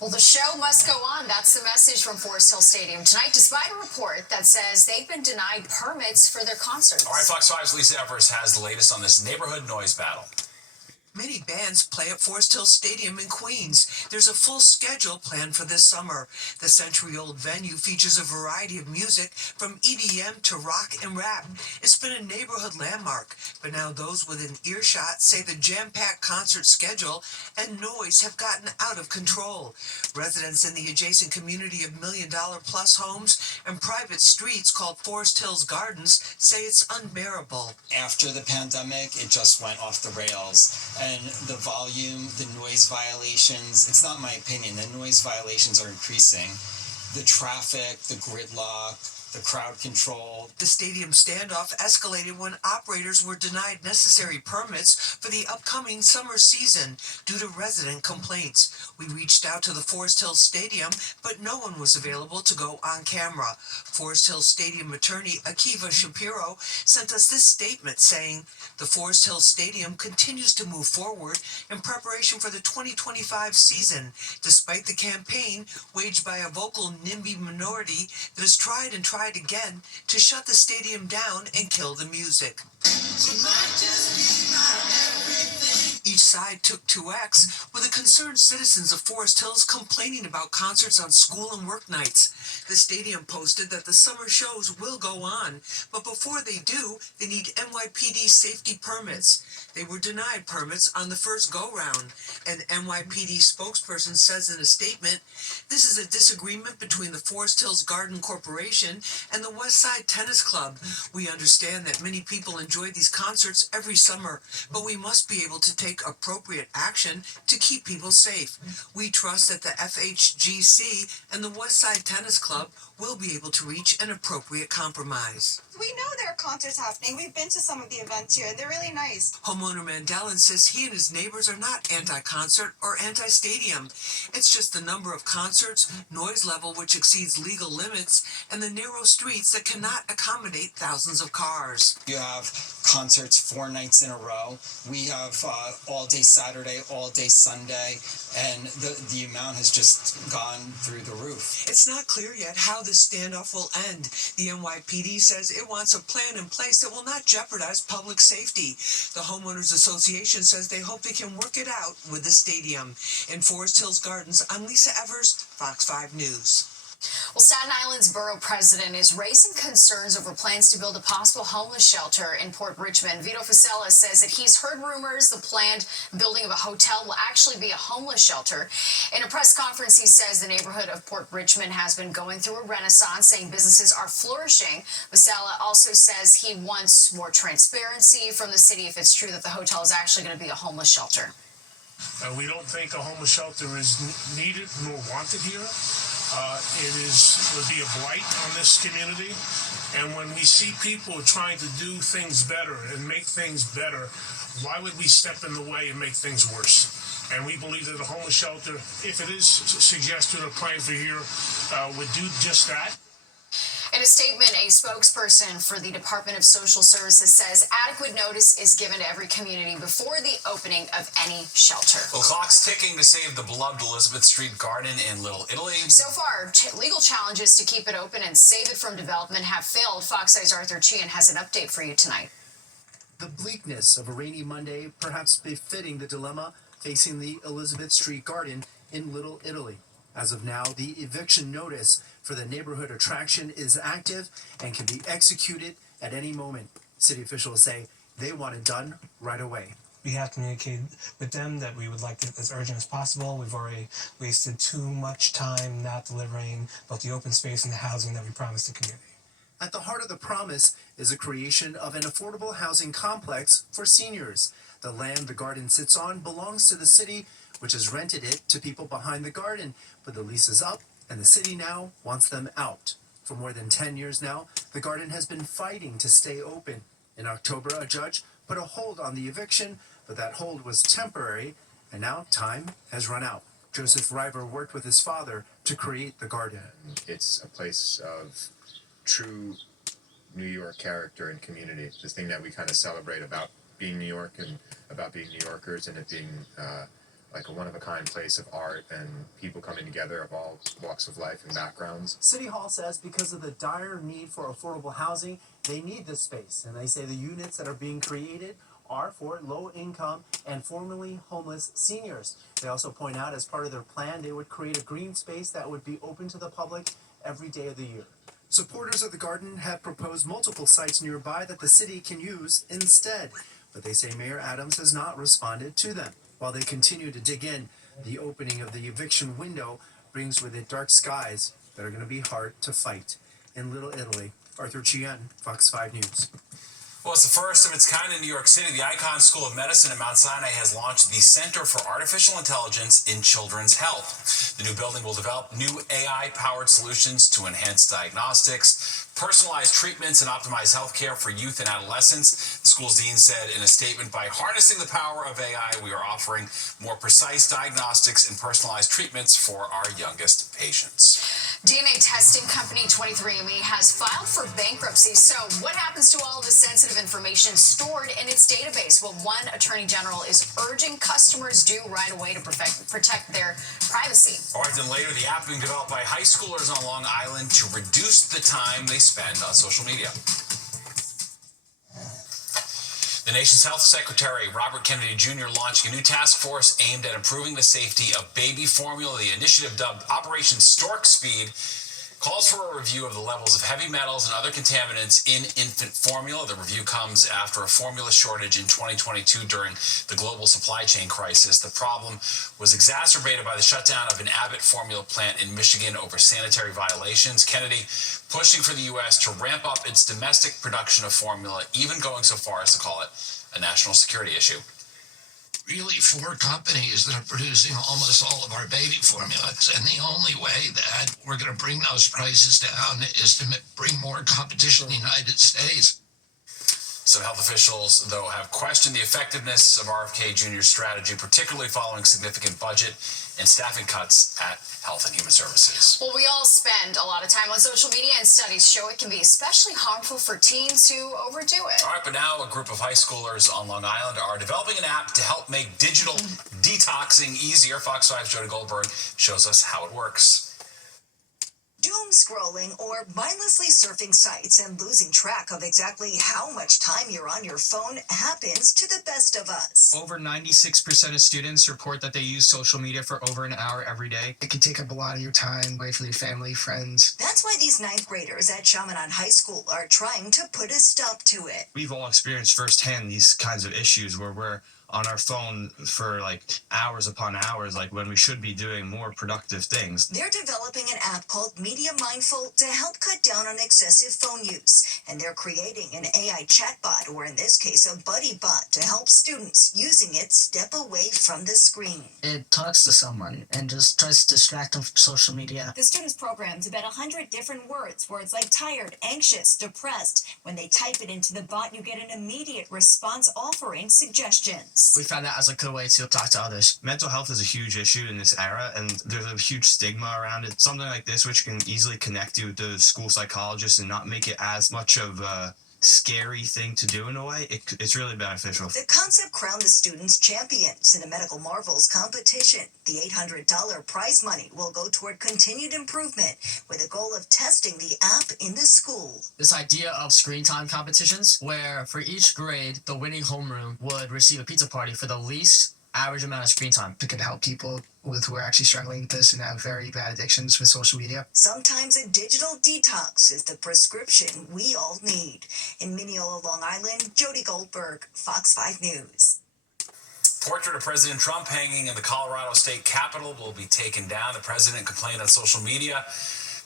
Well, the show must go on. That's the message from Forest Hill Stadium tonight, despite a report that says they've been denied permits for their concerts. All right, Fox 5's Lisa Evers has the latest on this neighborhood noise battle. Many bands play at Forest Hill Stadium in Queens. There's a full schedule planned for this summer. The century-old venue features a variety of music from EDM to rock and rap. It's been a neighborhood landmark, but now those within earshot say the jam-packed concert schedule and noise have gotten out of control. Residents in the adjacent community of million-dollar-plus homes and private streets called Forest Hills Gardens say it's unbearable. After the pandemic, it just went off the rails. And the volume, the noise violations, it's not my opinion, the noise violations are increasing. The traffic, the gridlock, the crowd control. The stadium standoff escalated when operators were denied necessary permits for the upcoming summer season due to resident complaints. We reached out to the Forest Hill Stadium, but no one was available to go on camera. Forest Hill Stadium attorney Akiva Shapiro sent us this statement saying, the Forest Hill Stadium continues to move forward in preparation for the 2025 season, despite the campaign waged by a vocal NIMBY minority that has tried and tried again to shut the stadium down and kill the music. Each side took to X, with the concerned citizens of Forest Hills complaining about concerts on school and work nights. The stadium posted that the summer shows will go on, but before they do, they need NYPD safety permits. They were denied permits on the first go-round. An NYPD spokesperson says in a statement, this is a disagreement between the Forest Hills Garden Corporation and the West Side Tennis Club. We understand that many people enjoy these concerts every summer, but we must be able to take appropriate action to keep people safe. We trust that the FHGC and the West Side Tennis Club will be able to reach an appropriate compromise. We know there are concerts happening. We've been to some of the events here. They're really nice. Homeowner Mandel insists he and his neighbors are not anti-concert or anti-stadium. It's just the number of concerts, noise level which exceeds legal limits, and the narrow streets that cannot accommodate thousands of cars. You have concerts 4 nights in a row. We have all day Saturday, all day Sunday, and the amount has just gone through the roof. It's not clear yet how this standoff will end. The NYPD says it wants a plan in place that will not jeopardize public safety. The Homeowners Association says they hope they can work it out with the stadium. In Forest Hills Gardens, I'm Lisa Evers, Fox 5 News. Well, Staten Island's borough president is raising concerns over plans to build a possible homeless shelter in Port Richmond. Vito Fossella says that he's heard rumors the planned building of a hotel will actually be a homeless shelter. In a press conference, he says the neighborhood of Port Richmond has been going through a renaissance, saying businesses are flourishing. Fossella also says he wants more transparency from the city if it's true that the hotel is actually going to be a homeless shelter. We don't think a homeless shelter is needed nor wanted here. Would be a blight on this community. And when we see people trying to do things better and make things better, why would we step in the way and make things worse? And we believe that a homeless shelter, if it is suggested or planned for here, would do just that. In a statement, a spokesperson for the Department of Social Services says adequate notice is given to every community before the opening of any shelter. Well, the clock's ticking to save the beloved Elizabeth Street Garden in Little Italy. So far, legal challenges to keep it open and save it from development have failed. Fox 5's Arthur Sheehan has an update for you tonight. The bleakness of a rainy Monday, perhaps befitting the dilemma facing the Elizabeth Street Garden in Little Italy. As of now, the eviction notice for the neighborhood attraction is active and can be executed at any moment. City officials say they want it done right away. We have communicated with them that we would like it as urgent as possible. We've already wasted too much time not delivering both the open space and the housing that we promised the community. At the heart of the promise is the creation of an affordable housing complex for seniors. The land the garden sits on belongs to the city, which has rented it to people behind the garden, but the lease is up and the city now wants them out. For more than 10 years now, the garden has been fighting to stay open. In October, a judge put a hold on the eviction, but that hold was temporary, and now time has run out. Joseph River worked with his father to create the garden. It's a place of true New York character and community, the thing that we kind of celebrate about being New York and about being New Yorkers, and it being like a one-of-a-kind place of art and people coming together of all walks of life and backgrounds. City Hall says because of the dire need for affordable housing, they need this space, and they say the units that are being created are for low-income and formerly homeless seniors. They also point out as part of their plan, they would create a green space that would be open to the public every day of the year. Supporters of the garden have proposed multiple sites nearby that the city can use instead, but they say Mayor Adams has not responded to them. While they continue to dig in, the opening of the eviction window brings with it dark skies that are going to be hard to fight. In Little Italy, Arthur Chien, Fox 5 News. Well, it's the first of its kind in New York City. The Icahn School of Medicine at Mount Sinai has launched the Center for Artificial Intelligence in Children's Health. The new building will develop new AI-powered solutions to enhance diagnostics, personalized treatments, and optimize healthcare for youth and adolescents. The school's dean said in a statement, by harnessing the power of AI, we are offering more precise diagnostics and personalized treatments for our youngest patients. DNA testing company 23andMe has filed for bankruptcy. So what happens to all of the sensitive information stored in its database? Well, one attorney general is urging customers do right away to protect their privacy. All right, then later, the app being developed by high schoolers on Long Island to reduce the time they spend on social media. The nation's health secretary, Robert Kennedy Jr., launching a new task force aimed at improving the safety of baby formula. The initiative, dubbed Operation Stork Speed, calls for a review of the levels of heavy metals and other contaminants in infant formula. The review comes after a formula shortage in 2022 during the global supply chain crisis. The problem was exacerbated by the shutdown of an Abbott formula plant in Michigan over sanitary violations. Kennedy pushing for the U.S. to ramp up its domestic production of formula, even going so far as to call it a national security issue. Really 4 companies that are producing almost all of our baby formulas, and the only way that we're going to bring those prices down is to bring more competition in the United States. Some health officials, though, have questioned the effectiveness of RFK Jr.'s strategy, particularly following significant budget and staffing cuts at Health and Human Services. Well, we all spend a lot of time on social media, and studies show it can be especially harmful for teens who overdo it. All right, but now a group of high schoolers on Long Island are developing an app to help make digital detoxing easier. Fox 5's Jody Goldberg shows us how it works. Doom scrolling or mindlessly surfing sites and losing track of exactly how much time you're on your phone happens to the best of us. Over 96% of students report that they use social media for over an hour every day. It can take up a lot of your time away from your family, friends. That's why these 9th graders at Chaminade High School are trying to put a stop to it. We've all experienced firsthand these kinds of issues where we're on our phone for like hours upon hours, like when we should be doing more productive things. They're developing an app called Media Mindful to help cut down on excessive phone use. And they're creating an AI chatbot, or in this case, a buddy bot, to help students using it step away from the screen. It talks to someone and just tries to distract them from social media. The students programmed about 100 different words like tired, anxious, depressed. When they type it into the bot, you get an immediate response offering suggestions. We found that as a good way to talk to others. Mental health is a huge issue in this era, and there's a huge stigma around it. Something like this, which can easily connect you with the school psychologist and not make it as much of a scary thing to do in a way, it's really beneficial. The concept crowned the students champions in a Medical Marvels competition. The $800 prize money will go toward continued improvement with a goal of testing the app in the school. This idea of screen time competitions, where for each grade, the winning homeroom would receive a pizza party for the least average amount of screen time. It could help people who are actually struggling with this and have very bad addictions with social media. Sometimes a digital detox is the prescription we all need. In Mineola, Long Island, Jody Goldberg, Fox 5 News. Portrait of President Trump hanging in the Colorado State Capitol will be taken down. The president complained on social media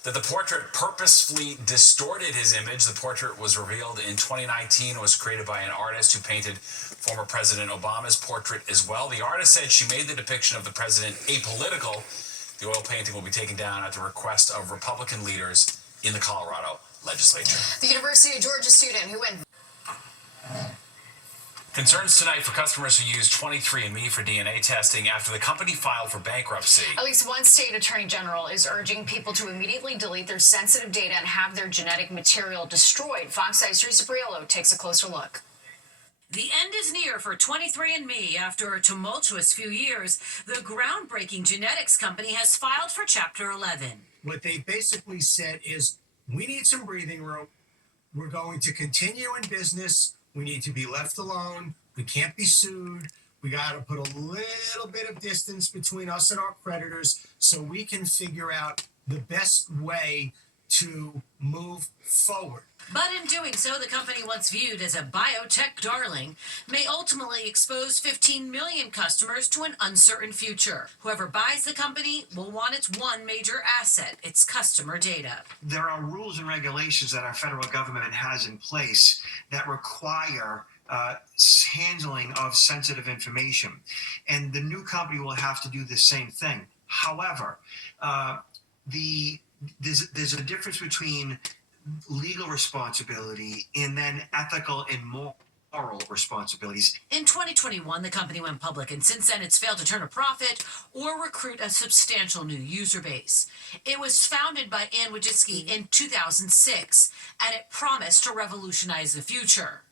that the portrait purposefully distorted his image. The portrait was revealed in 2019 and was created by an artist who painted former President Obama's portrait as well. The artist said she made the depiction of the president apolitical. The oil painting will be taken down at the request of Republican leaders in the Colorado legislature. The University of Georgia student who went... Concerns tonight for customers who use 23andMe for DNA testing after the company filed for bankruptcy. At least one state attorney general is urging people to immediately delete their sensitive data and have their genetic material destroyed. Fox 5's Teresa Briello takes a closer look. The end is near for 23andMe. After a tumultuous few years, the groundbreaking genetics company has filed for Chapter 11. What they basically said is, we need some breathing room. We're going to continue in business. We need to be left alone. We can't be sued. We got to put a little bit of distance between us and our creditors so we can figure out the best way to move forward. But in doing so, the company once viewed as a biotech darling may ultimately expose 15 million customers to an uncertain future. Whoever buys the company will want its one major asset, its customer data. There are rules and regulations that our federal government has in place that require handling of sensitive information. And the new company will have to do the same thing. However, there's a difference between legal responsibility and then ethical and moral responsibilities. In 2021, the company went public, and since then it's failed to turn a profit or recruit a substantial new user base. It was founded by Ann Wojcicki in 2006, and it promised to revolutionize the future.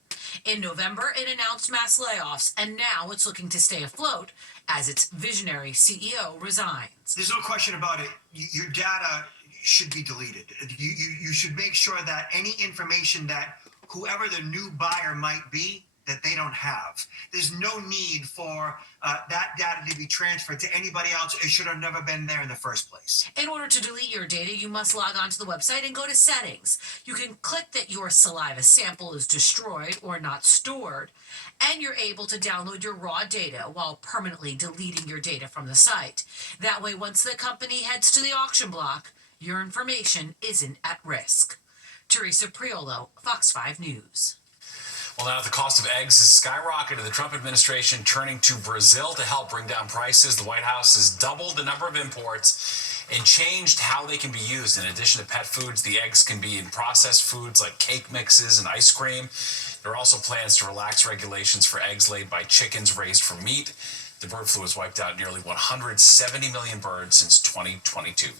In November, it announced mass layoffs, and now it's looking to stay afloat as its visionary CEO resigns. There's no question about it. Your data should be deleted. You should make sure that any information that whoever the new buyer might be, that they don't have. There's no need for that data to be transferred to anybody else. It should have never been there in the first place. In order to delete your data, you must log onto the website and go to settings. You can click that your saliva sample is destroyed or not stored, and you're able to download your raw data while permanently deleting your data from the site. That way, once the company heads to the auction block, your information isn't at risk. Teresa Priolo, Fox 5 News. Well, now the cost of eggs has skyrocketed. The Trump administration turning to Brazil to help bring down prices. The White House has doubled the number of imports and changed how they can be used. In addition to pet foods, the eggs can be in processed foods like cake mixes and ice cream. There are also plans to relax regulations for eggs laid by chickens raised for meat. The bird flu has wiped out nearly 170 million birds since 2022.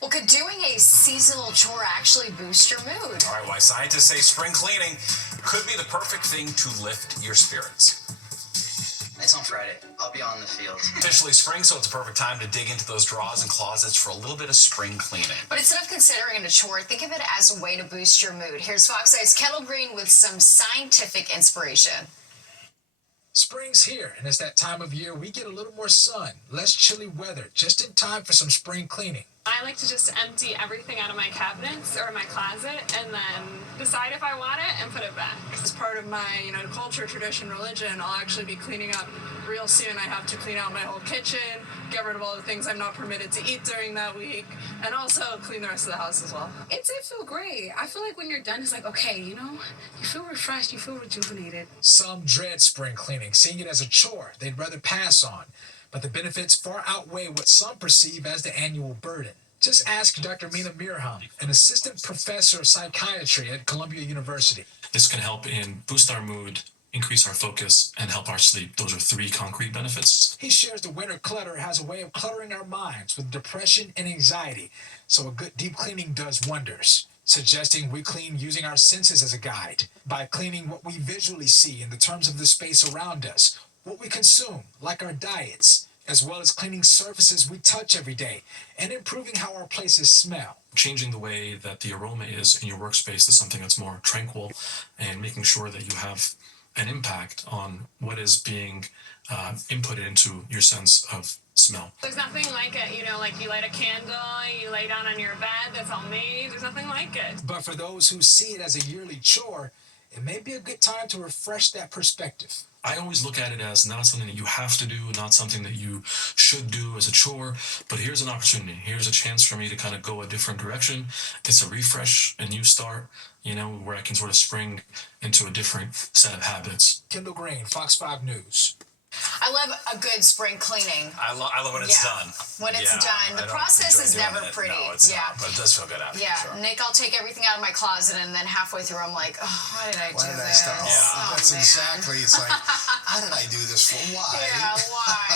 Well, could doing a seasonal chore actually boost your mood? All right, why scientists say spring cleaning could be the perfect thing to lift your spirits. It's on Friday. I'll be on the field. Officially spring, so it's a perfect time to dig into those drawers and closets for a little bit of spring cleaning. But instead of considering it a chore, think of it as a way to boost your mood. Here's Fox 5's Kettle Green with some scientific inspiration. Spring's here, and it's that time of year we get a little more sun, less chilly weather, just in time for some spring cleaning. I like to just empty everything out of my cabinets or my closet and then decide if I want it and put it back. As part of my, culture, tradition, religion, I'll actually be cleaning up real soon. I have to clean out my whole kitchen, get rid of all the things I'm not permitted to eat during that week, and also clean the rest of the house as well. It did feel great. I feel like when you're done, it's like, okay, you feel refreshed, you feel rejuvenated. Some dread spring cleaning, seeing it as a chore they'd rather pass on. But the benefits far outweigh what some perceive as the annual burden. Just ask Dr. Mina Mirham, an assistant professor of psychiatry at Columbia University. This can help in boost our mood, increase our focus, and help our sleep. Those are 3 concrete benefits. He shares the winter clutter has a way of cluttering our minds with depression and anxiety, so a good deep cleaning does wonders. Suggesting we clean using our senses as a guide, by cleaning what we visually see in the terms of the space around us, what we consume, like our diets, as well as cleaning surfaces we touch every day, and improving how our places smell. Changing the way that the aroma is in your workspace is something that's more tranquil, and making sure that you have an impact on what is being inputted into your sense of smell. There's nothing like it, like you light a candle, you lay down on your bed, that's all made. There's nothing like it. But for those who see it as a yearly chore, it may be a good time to refresh that perspective. I always look at it as not something that you have to do, not something that you should do as a chore, but here's an opportunity. Here's a chance for me to kind of go a different direction. It's a refresh, a new start, where I can sort of spring into a different set of habits. Kendall Green, Fox 5 News. I love a good spring cleaning. I love when it's done. When it's done. The process is never pretty. No, it's not, but it does feel good after. Yeah, sure. Nick, I'll take everything out of my closet, and then halfway through, I'm like, oh, why did I do this? Start? Oh, that's man. exactly. It's like, how did I do this for? Why? Yeah, why?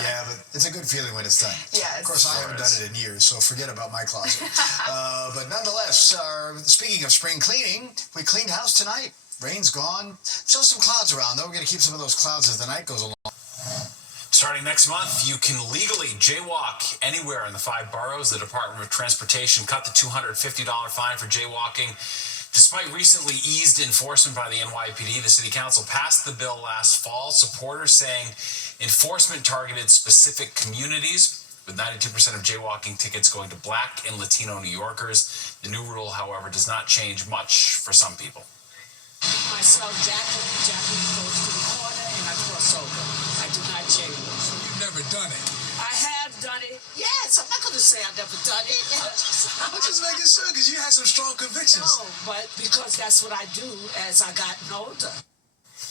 Yeah, but it's a good feeling when it's done. Yes. Of course, I haven't done it in years, so forget about my closet. But nonetheless, speaking of spring cleaning, we cleaned house tonight. Rain's gone. Still some clouds around, though. We're going to keep some of those clouds as the night goes along. Starting next month, you can legally jaywalk anywhere in the 5 boroughs. The Department of Transportation cut the $250 fine for jaywalking. Despite recently eased enforcement by the NYPD, the City Council passed the bill last fall. Supporters saying enforcement targeted specific communities, with 92% of jaywalking tickets going to Black and Latino New Yorkers. The new rule, however, does not change much for some people. Myself, Jacqueline goes to the corner and I cross over. I do not jaywalk. So you've never done it? I have done it. Yes, I'm not going to say I've never done it. I'm just making sure because you had some strong convictions. No, but because that's what I do as I gotten older.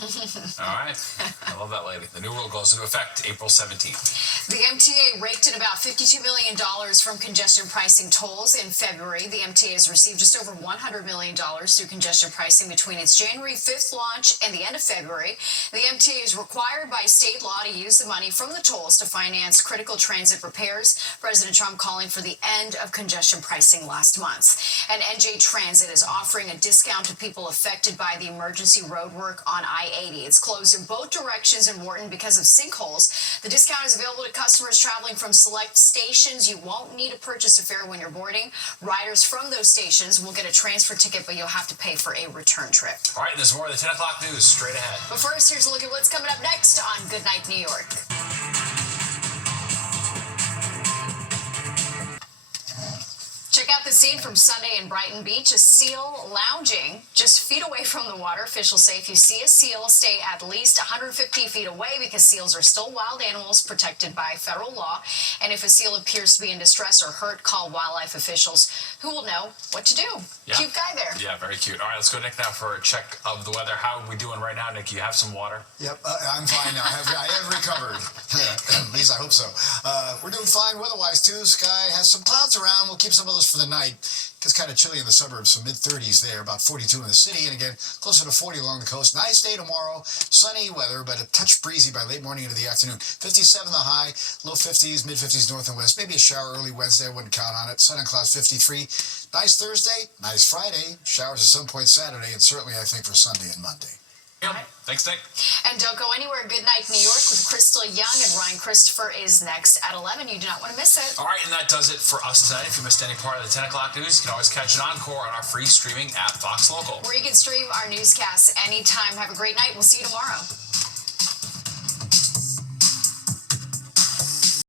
All right. I love that lady. The new rule goes into effect April 17th. The MTA raked in about $52 million from congestion pricing tolls in February. The MTA has received just over $100 million through congestion pricing between its January 5th launch and the end of February. The MTA is required by state law to use the money from the tolls to finance critical transit repairs. President Trump calling for the end of congestion pricing last month. And NJ Transit is offering a discount to people affected by the emergency road work on I-80. It's closed in both directions in Wharton because of sinkholes. The discount is available to customers traveling from select stations. You won't need to purchase a fare when you're boarding. Riders from those stations will get a transfer ticket, but you'll have to pay for a return trip. All right, and there's more of the 10 o'clock news straight ahead. But first, here's a look at what's coming up next on Good Night New York. Check out the scene from Sunday in Brighton Beach. A seal lounging just feet away from the water. Officials say if you see a seal, stay at least 150 feet away because seals are still wild animals protected by federal law. And if a seal appears to be in distress or hurt, call wildlife officials who will know what to do. Yeah. Cute guy there. Yeah, very cute. All right, let's go, Nick, now for a check of the weather. How are we doing right now, Nick? You have some water? Yep, I'm fine now. I have recovered. At least I hope so. We're doing fine weather-wise, too. Sky has some clouds around. We'll keep some of those for the night. It's kind of chilly in the suburbs, so mid-30s there, about 42 in the city, and again, closer to 40 along the coast. Nice day tomorrow, sunny weather, but a touch breezy by late morning into the afternoon. 57 the high, low 50s, mid-50s north and west. Maybe a shower early Wednesday, I wouldn't count on it. Sun and clouds 53. Nice Thursday, nice Friday. Showers at some point Saturday, and certainly I think for Sunday and Monday. Yep. Thanks, Nick. And don't go anywhere. Good Night New York with Crystal Young and Ryan Christopher is next at 11. You do not want to miss it. All right, and that does it for us tonight. If you missed any part of the 10 o'clock news, you can always catch an encore on our free streaming app, Fox Local. Where you can stream our newscasts anytime. Have a great night. We'll see you tomorrow.